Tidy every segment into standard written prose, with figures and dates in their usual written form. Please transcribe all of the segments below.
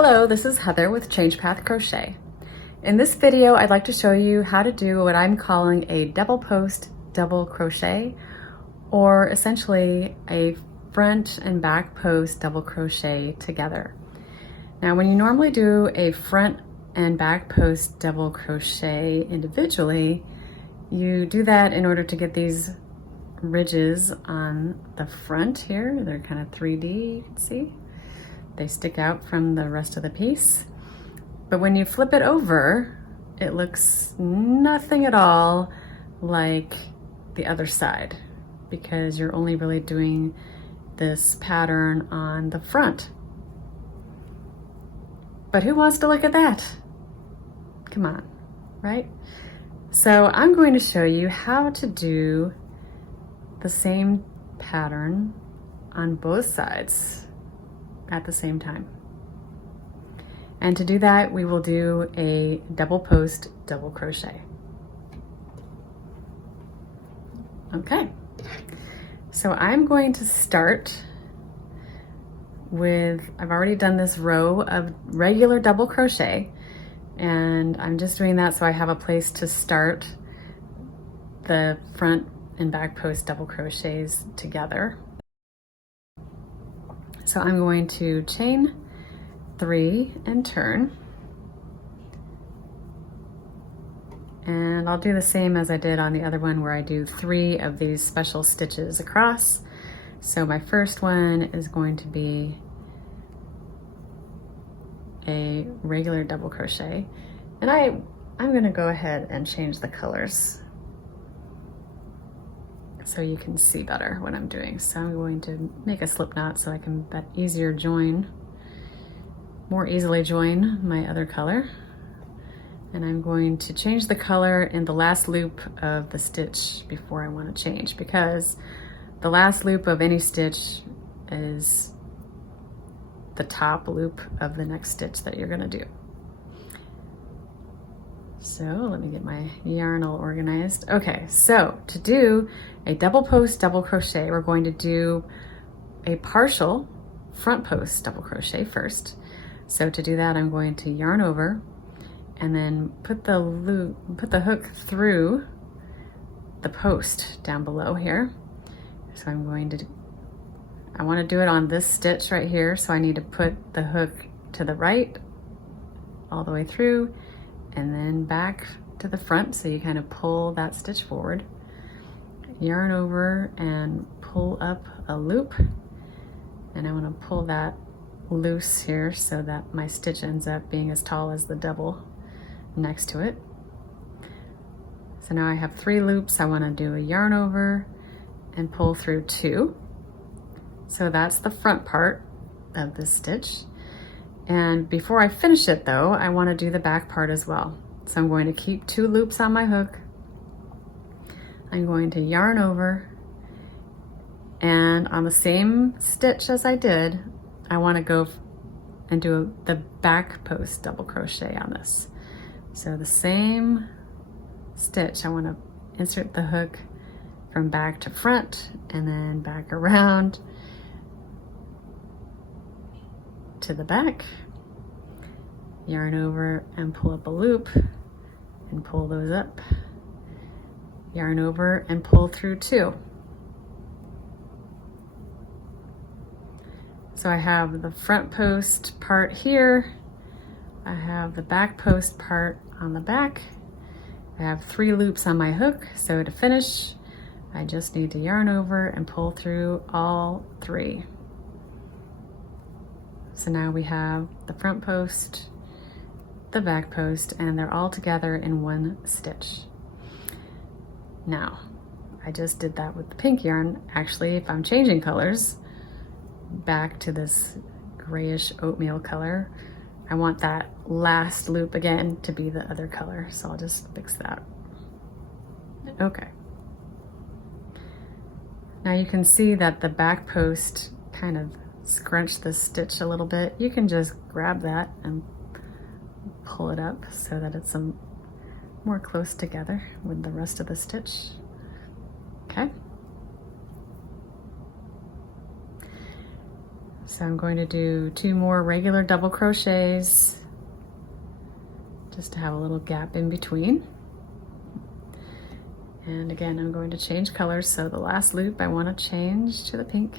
Hello, this is Heather with Change Path Crochet. In this video, I'd like to show you how to do what I'm calling a double post double crochet, or essentially a front and back post double crochet together. Now, when you normally do a front and back post double crochet individually, you do that in order to get these ridges on the front here. They're kind of 3D, you can see. They stick out from the rest of the piece. But when you flip it over, it looks nothing at all like the other side, because you're only really doing this pattern on the front. But who wants to look at that? Come on, right? So I'm going to show you how to do the same pattern on both sides at the same time. And to do that, we will do a double post double crochet. Okay, so I'm going to start with, I've already done this row of regular double crochet, and I'm just doing that so I have a place to start the front and back post double crochets together. So I'm going to chain 3 and turn, and I'll do the same as I did on the other one, where I do 3 of these special stitches across. So my first one is going to be a regular double crochet, and I'm going to go ahead and change the colors so you can see better what I'm doing. So I'm going to make a slip knot so I can more easily join my other color. And I'm going to change the color in the last loop of the stitch before I want to change, because the last loop of any stitch is the top loop of the next stitch that you're going to do. So let me get my yarn all organized. Okay, so to do a double post double crochet, we're going to do a partial front post double crochet first. So to do that, I'm going to yarn over and then put the hook through the post down below here. So I want to do it on this stitch right here. So I need to put the hook to the right all the way through, and then back to the front, so you kind of pull that stitch forward, yarn over and pull up a loop, and I want to pull that loose here so that my stitch ends up being as tall as the double next to it. So now I have 3 loops. I want to do a yarn over and pull through 2. So that's the front part of this stitch. And before I finish it though, I want to do the back part as well. So I'm going to keep 2 loops on my hook. I'm going to yarn over, and on the same stitch as I did, I want to go and do the back post double crochet on this. So the same stitch, I want to insert the hook from back to front and then back around to the back, yarn over and pull up a loop and pull those up, yarn over and pull through 2. So I have the front post part here, I have the back post part on the back, I have 3 loops on my hook. So to finish, I just need to yarn over and pull through all 3. So now we have the front post, the back post, and they're all together in 1 stitch. Now, I just did that with the pink yarn. Actually, if I'm changing colors back to this grayish oatmeal color, I want that last loop again to be the other color. So I'll just fix that. Okay. Now you can see that the back post kind of scrunched the stitch a little bit. You can just grab that and pull it up so that it's more close together with the rest of the stitch. Okay. So I'm going to do 2 more regular double crochets just to have a little gap in between. And again, I'm going to change colors. So the last loop I want to change to the pink.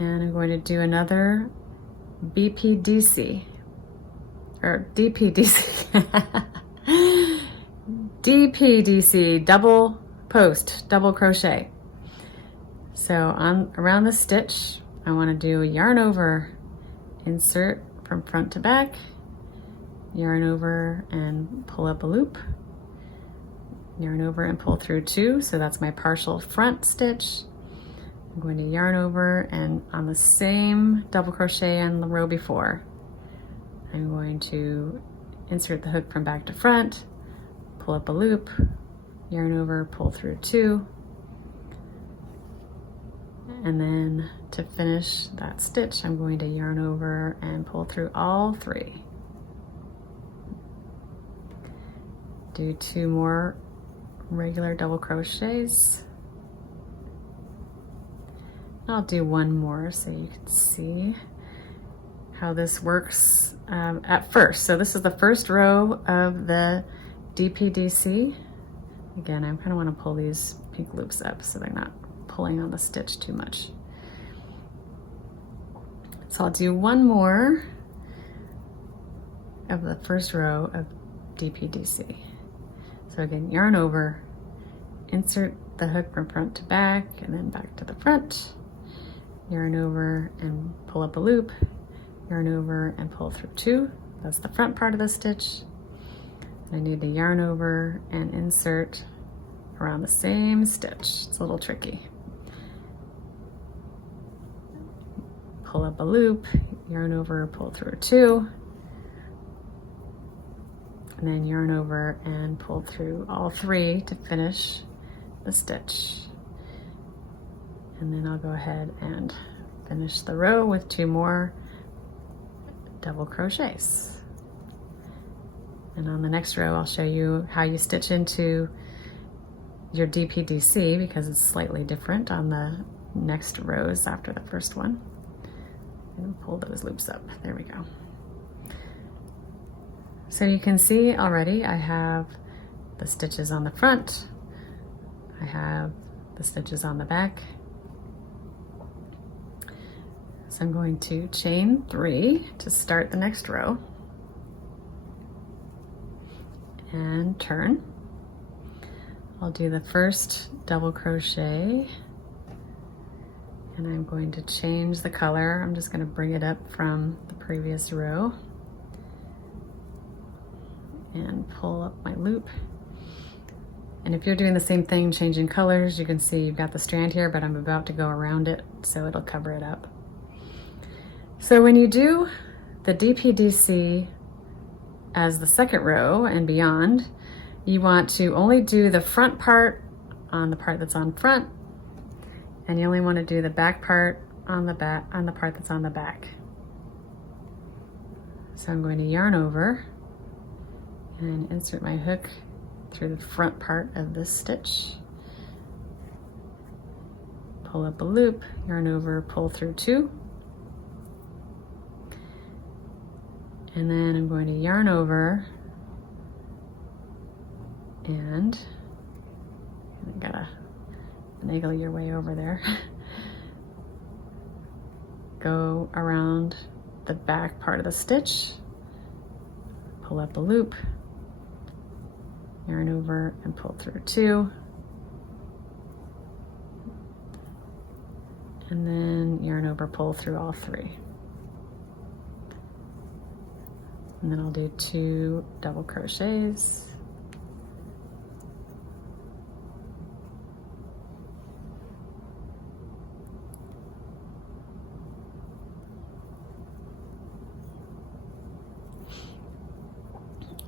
And I'm going to do another BPDC, or DPDC, DPDC, double post, double crochet. So around the stitch, I want to do a yarn over, insert from front to back, yarn over and pull up a loop, yarn over and pull through 2, so that's my partial front stitch. I'm going to yarn over, and on the same double crochet in the row before, I'm going to insert the hook from back to front, pull up a loop, yarn over, pull through 2, and then to finish that stitch, I'm going to yarn over and pull through all 3. Do 2 more regular double crochets. I'll do 1 more so you can see how this works at first. So this is the first row of the DPDC. Again, I kind of want to pull these pink loops up so they're not pulling on the stitch too much. So I'll do 1 more of the first row of DPDC. So again, yarn over, insert the hook from front to back and then back to the front, yarn over and pull up a loop, yarn over and pull through 2. That's the front part of the stitch. I need to yarn over and insert around the same stitch. It's a little tricky. Pull up a loop, yarn over, pull through 2, and then yarn over and pull through all 3 to finish the stitch. And then I'll go ahead and finish the row with 2 more double crochets. And on the next row, I'll show you how you stitch into your DPDC because it's slightly different on the next rows after the first one. And pull those loops up. There we go. So you can see already I have the stitches on the front. I have the stitches on the back. So I'm going to chain 3 to start the next row and turn. I'll do the first double crochet and I'm going to change the color. I'm just going to bring it up from the previous row and pull up my loop. And if you're doing the same thing, changing colors, you can see you've got the strand here, but I'm about to go around it, so it'll cover it up. So when you do the DPDC as the second row and beyond, you want to only do the front part on the part that's on front, and you only want to do the back part on the part that's on the back. So I'm going to yarn over and insert my hook through the front part of this stitch. Pull up a loop, yarn over, pull through 2. And then I'm going to yarn over and I gotta finagle your way over there. Go around the back part of the stitch, pull up a loop, yarn over and pull through 2, and then yarn over, pull through all 3. And then I'll do 2 double crochets.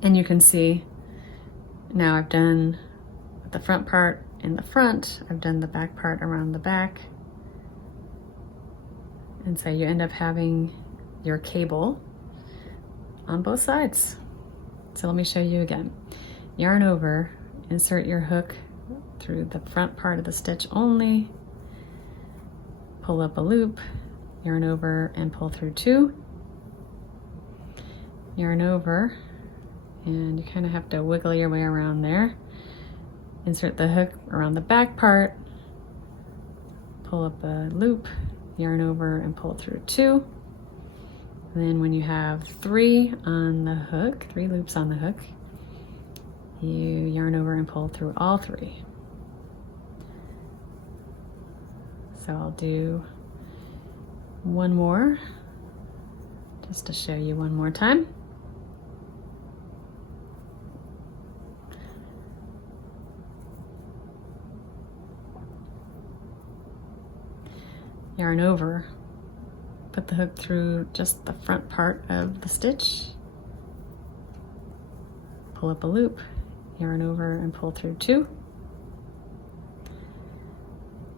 And you can see now I've done the front part in the front, I've done the back part around the back. And so you end up having your cable on both sides. So let me show you again. Yarn over, insert your hook through the front part of the stitch only, pull up a loop, yarn over and pull through 2, yarn over, and you kind of have to wiggle your way around there. Insert the hook around the back part, pull up a loop, yarn over and pull through 2. And then when you have 3 on the hook, 3 loops on the hook, you yarn over and pull through all 3. So I'll do one more just to show you one more time. Yarn over, put the hook through just the front part of the stitch, pull up a loop, yarn over and pull through 2,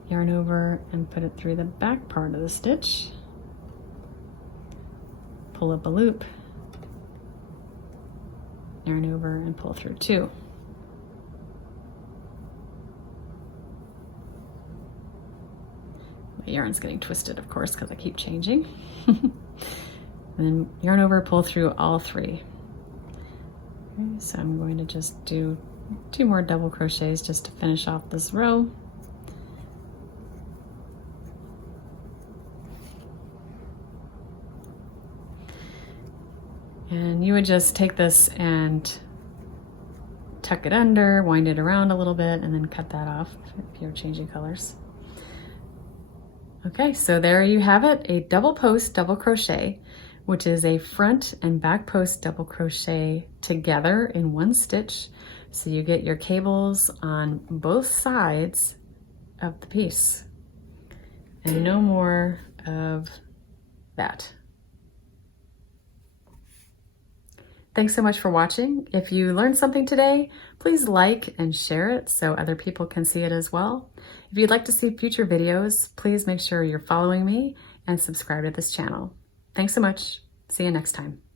yarn over and put it through the back part of the stitch, pull up a loop, yarn over and pull through 2. My yarn's getting twisted, of course, because I keep changing. And then yarn over, pull through all 3. Okay, so I'm going to just do 2 more double crochets just to finish off this row. And you would just take this and tuck it under, wind it around a little bit, and then cut that off if you're changing colors. Okay, so there you have it, a double post double crochet, which is a front and back post double crochet together in one stitch. So you get your cables on both sides of the piece and no more of that. Thanks so much for watching. If you learned something today, please like and share it so other people can see it as well. If you'd like to see future videos, please make sure you're following me and subscribe to this channel. Thanks so much. See you next time.